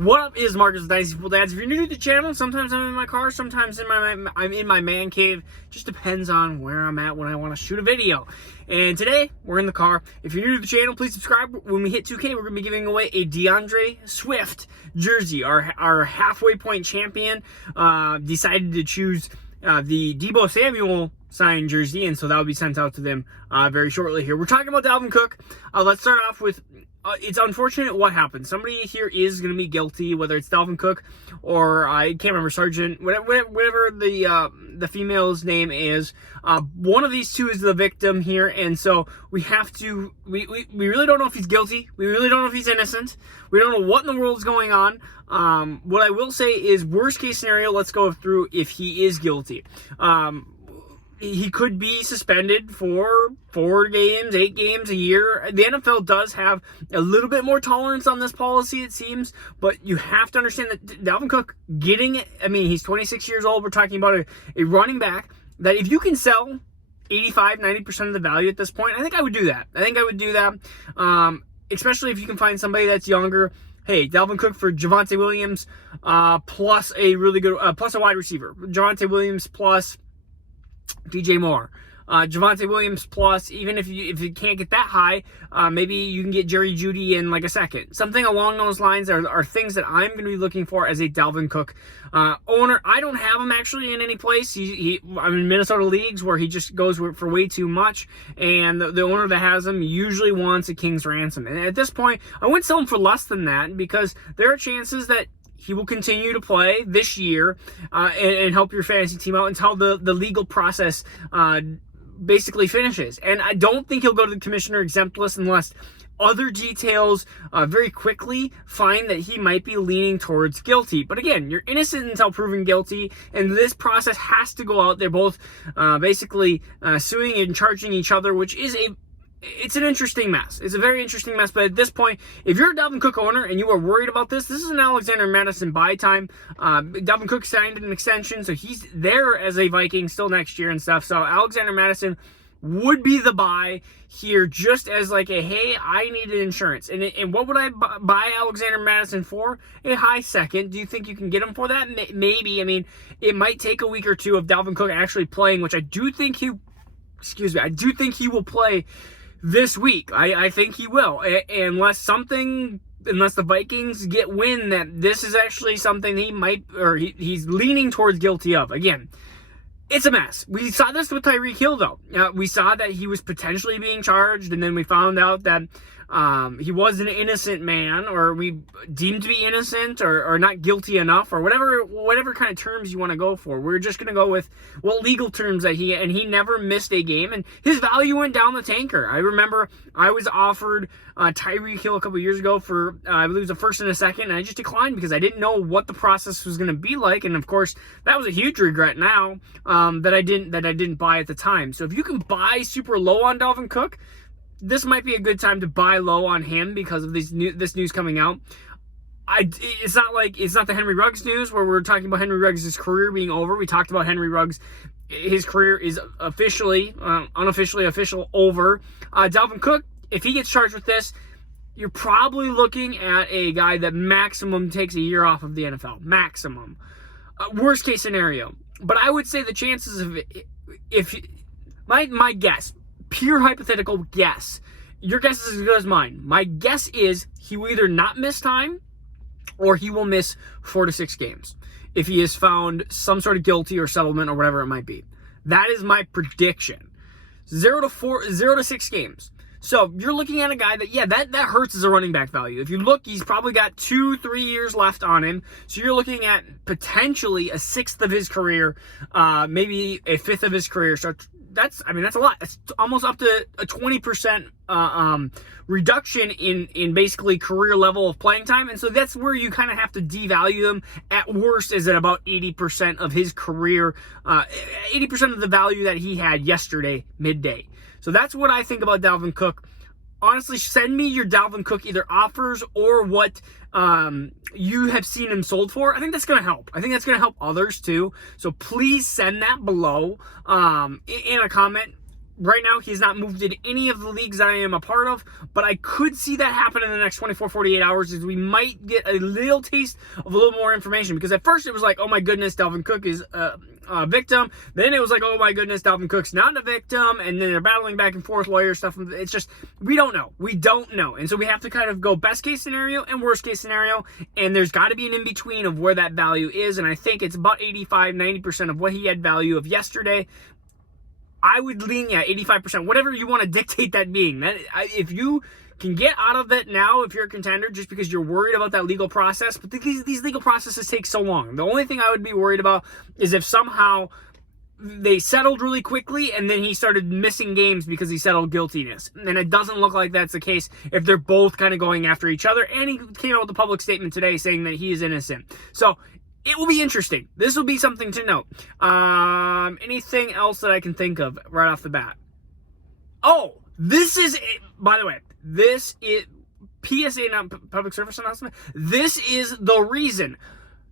What up is Marcus with Dynasty Fun Dads. If you're new to the channel, sometimes I'm in my car, sometimes I'm in my man cave. Just depends on where I'm at when I want to shoot a video. And today, we're in the car. If you're new to the channel, please subscribe. When we hit 2K, we're going to be giving away a DeAndre Swift jersey. Our halfway point champion decided to choose the Deebo Samuel signed jersey, and so that will be sent out to them very shortly here. We're talking about Dalvin Cook. Let's start off with it's unfortunate what happened. Somebody here is going to be guilty, whether it's Dalvin Cook or I can't remember, Sergeant, whatever the female's name is. One of these two is the victim here, and so we have to. We really don't know if he's guilty. We really don't know if he's innocent. We don't know what in the world is going on. What I will say is, worst case scenario, let's go through if he is guilty. He could be suspended for 4 games, 8 games a year. The NFL does have a little bit more tolerance on this policy, it seems, but you have to understand that Dalvin Cook he's 26 years old. We're talking about a running back that if you can sell 85-90% of the value at this point, I think I would do that. Especially if you can find somebody that's younger. Hey, Dalvin Cook for Javonte Williams plus a really good plus a wide receiver. Javonte Williams plus DJ Moore, Javonte Williams plus, even if you can't get that high, maybe you can get Jerry Jeudy in like a second. Something along those lines are things that I'm going to be looking for as a Dalvin Cook owner. I don't have him actually in any place. I'm in Minnesota leagues where he just goes for way too much, and the owner that has him usually wants a king's ransom. And at this point, I wouldn't sell him for less than that, because there are chances that he will continue to play this year and help your fantasy team out until the legal process basically finishes. And I don't think he'll go to the commissioner exempt list unless other details very quickly find that he might be leaning towards guilty. But again, you're innocent until proven guilty, and this process has to go out. They're both basically suing and charging each other, which is it's an interesting mess. It's a very interesting mess. But at this point, if you're a Dalvin Cook owner and you are worried about this is an Alexander Madison buy time. Dalvin Cook signed an extension, so he's there as a Viking still next year and stuff. So Alexander Madison would be the buy here, just as like a, hey, I need an insurance. And what would I buy Alexander Madison for? A high second. Do you think you can get him for that? Maybe. I mean, it might take a week or two of Dalvin Cook actually playing, which I do think he will play this week. I think he will, unless the Vikings get wind that this is actually something he's leaning towards guilty of. Again, it's a mess. We saw this with Tyreek Hill, though. We saw that he was potentially being charged, and then we found out that he was an innocent man, or we deemed to be innocent, or not guilty enough, or whatever kind of terms you want to go for. We're just going to go with legal terms that he never missed a game, and his value went down the tanker. I remember I was offered Tyreek Hill a couple years ago for I believe it was a first and a second, and I just declined because I didn't know what the process was going to be like, and of course that was a huge regret now that I didn't buy at the time. So if you can buy super low on Dalvin Cook, this might be a good time to buy low on him because of this news coming out. It's not the Henry Ruggs news where we're talking about Henry Ruggs' career being over. We talked about Henry Ruggs, his career is unofficially over. Dalvin Cook, if he gets charged with this, you're probably looking at a guy that maximum takes a year off of the NFL. Maximum. Worst case scenario. But I would say the chances of my guess, pure hypothetical guess, your guess is as good as mine. My guess is he will either not miss time or he will miss 4 to 6 games if he is found some sort of guilty or settlement or whatever it might be. That is my prediction. 0 to 6 games. So you're looking at a guy that hurts as a running back value. If you look, he's probably got 2-3 years left on him. So you're looking at potentially a 1/6 of his career, maybe a 1/5 of his career. So that's a lot. That's almost up to a 20% reduction in basically career level of playing time. And so that's where you kind of have to devalue them. At worst, is at about 80% of his career, 80% of the value that he had yesterday midday. So that's what I think about Dalvin Cook. Honestly, send me your Dalvin Cook either offers or what you have seen him sold for. I think that's going to help. I think that's going to help others too. So please send that below in a comment. Right now, he's not moved in any of the leagues that I am a part of, but I could see that happen in the next 24, 48 hours, as we might get a little taste of a little more information. Because at first it was like, oh my goodness, Dalvin Cook is a victim. Then it was like, oh my goodness, Dalvin Cook's not a victim. And then they're battling back and forth, lawyer stuff. It's just, we don't know. We don't know. And so we have to kind of go best case scenario and worst case scenario. And there's got to be an in-between of where that value is. And I think it's about 85, 90% of what he had value of yesterday. I would lean, 85%, whatever you want to dictate that being. If you can get out of it now, if you're a contender, just because you're worried about that legal process, but these legal processes take so long. The only thing I would be worried about is if somehow they settled really quickly and then he started missing games because he settled guiltiness. And it doesn't look like that's the case if they're both kind of going after each other. And he came out with a public statement today saying that he is innocent. So it will be interesting. This will be something to note. Anything else that I can think of right off the bat? Oh, this is it. By the way, this is PSA, not public service announcement. This is the reason,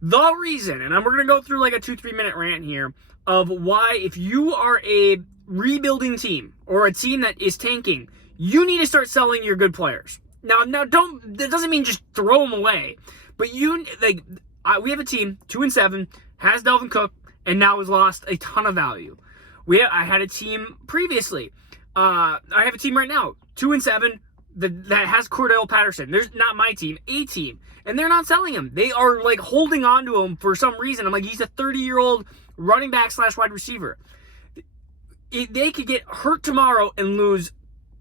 and we're going to go through like a 2-3 minute rant here of why, if you are a rebuilding team or a team that is tanking, you need to start selling your good players. Now, that doesn't mean just throw them away, but we have a team, 2-7, has Dalvin Cook, and now has lost a ton of value. I had a team previously. I have a team right now, 2-7, that has Cordell Patterson. There's not my team, a team. And they're not selling him. They are like holding on to him for some reason. I'm like, he's a 30-year-old running back / wide receiver. They could get hurt tomorrow and lose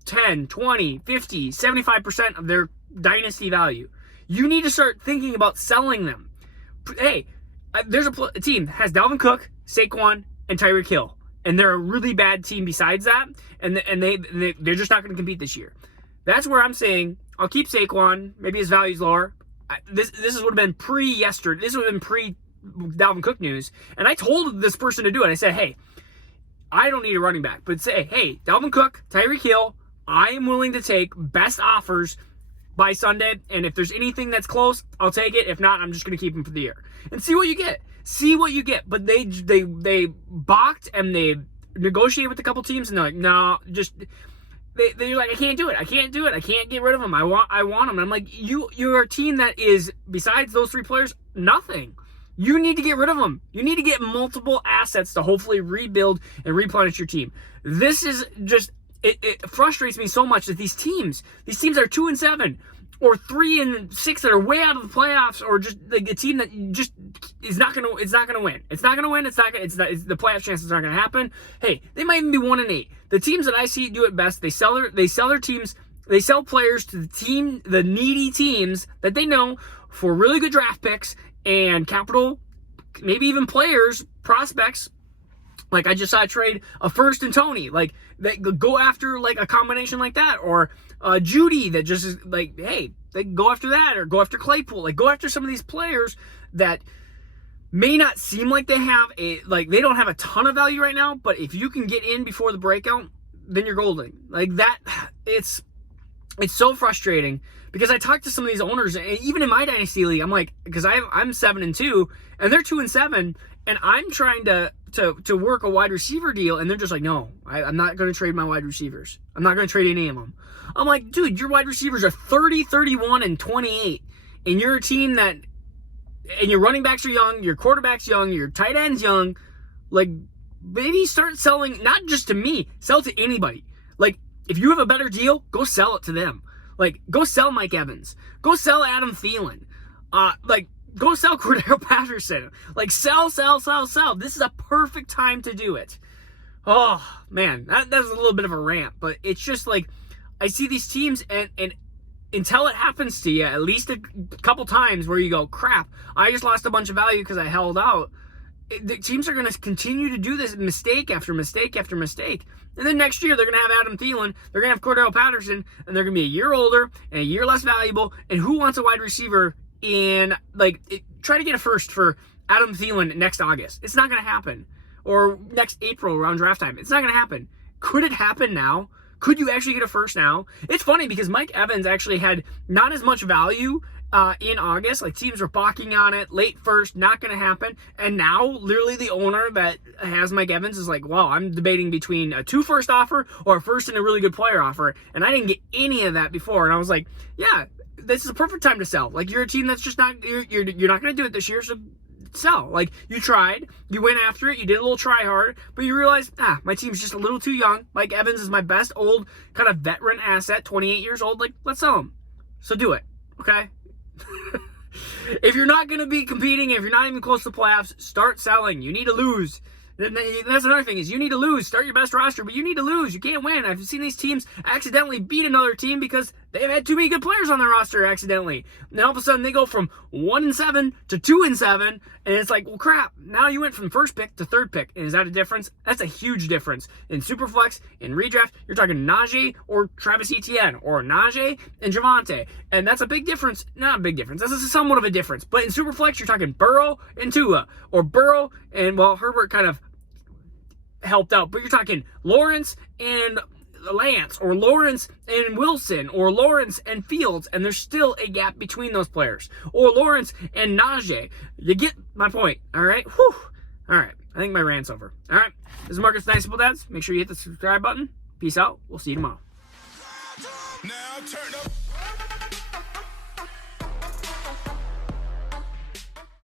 10, 20, 50, 75% of their dynasty value. You need to start thinking about selling them. Hey, there's a team that has Dalvin Cook, Saquon, and Tyreek Hill, and they're a really bad team besides that, and they're just not going to compete this year. That's where I'm saying I'll keep Saquon. Maybe his value's lower. This would have been pre-yesterday. This would have been pre-Dalvin Cook news, and I told this person to do it. I said, hey, I don't need a running back, but say, hey, Dalvin Cook, Tyreek Hill, I am willing to take best offers by Sunday, and if there's anything that's close, I'll take it. If not, I'm just going to keep him for the year and see what you get. But they balked and they negotiated with a couple teams, and they're like, no, just they're like, I can't do it. I can't get rid of him. I want him. And I'm like, you're a team that is, besides those 3 players, nothing. You need to get rid of them. You need to get multiple assets to hopefully rebuild and replenish your team. This is just. It frustrates me so much that these teams are 2-7 or 3-6 that are way out of the playoffs, or just like a team that just is not gonna win. It's not gonna win. The playoff chances aren't gonna happen. Hey, they might even be 1-8. The teams that I see do it best, they sell their teams, they sell players to the needy teams that they know for really good draft picks and capital, maybe even players, prospects. Like I just saw a trade a first and Tony. Like they go after like a combination like that, or Judy that just is like, hey, they go after that, or go after Claypool. Like go after some of these players that may not seem like they don't have a ton of value right now, but if you can get in before the breakout, then you're golden. Like that, it's so frustrating because I talked to some of these owners, and even in my dynasty league, I'm like, because I'm 7-2 and they're 2-7, and I'm trying to work a wide receiver deal, and they're just like, no, I'm not going to trade my wide receivers. I'm not going to trade any of them. I'm like, dude, your wide receivers are 30, 31, and 28, and you're a team that, and your running backs are young, your quarterback's young, your tight end's young. Like, maybe start selling, not just to me, sell to anybody. Like, if you have a better deal, go sell it to them. Like, go sell Mike Evans. Go sell Adam Thielen. Go sell Cordell Patterson. Like, sell. This is a perfect time to do it. Oh, man, that's a little bit of a rant, but it's just like, I see these teams, and until it happens to you at least a couple times where you go, crap, I just lost a bunch of value because I held out. The teams are going to continue to do this mistake after mistake after mistake. And then next year, they're going to have Adam Thielen, they're going to have Cordell Patterson, and they're going to be a year older and a year less valuable. And who wants a wide receiver try to get a first for Adam Thielen next August? It's not going to happen. Or next April around draft time. It's not going to happen. Could it happen now? Could you actually get a first now? It's funny because Mike Evans actually had not as much value in August. Like, teams were balking on it, late first, not going to happen. And now, literally, the owner that has Mike Evans is like, well, I'm debating between a 2 first offer or a first and a really good player offer. And I didn't get any of that before. And I was like, yeah, this is a perfect time to sell. Like, you're a team that's just not, you're not going to do it this year, so sell. Like, you tried, you went after it, you did a little try hard, but you realized, my team's just a little too young. Mike Evans is my best old kind of veteran asset, 28 years old. Like, let's sell him. So do it, okay? If you're not going to be competing, if you're not even close to the playoffs, start selling. You need to lose. That's another thing, is you need to lose. Start your best roster, but you need to lose. You can't win. I've seen these teams accidentally beat another team because they've had too many good players on their roster accidentally. And then all of a sudden they go from 1-7 to 2-7, and it's like, well, crap. Now you went from first pick to third pick. And is that a difference? That's a huge difference. In Superflex, in redraft, you're talking Najee or Travis Etienne, or Najee and Javonte. And that's a big difference. Not a big difference. That's somewhat of a difference. But in Superflex, you're talking Burrow and Tua, or Burrow and, well, Herbert kind of helped out, but you're talking Lawrence and Lance, or Lawrence and Wilson, or Lawrence and Fields, and there's still a gap between those players, or Lawrence and Najee. You get my point, all right? Whew. All right, I think my rant's over. All right, this is Marcus Dynasty Fun. Make sure you hit the subscribe button. Peace out. We'll see you tomorrow. Now turn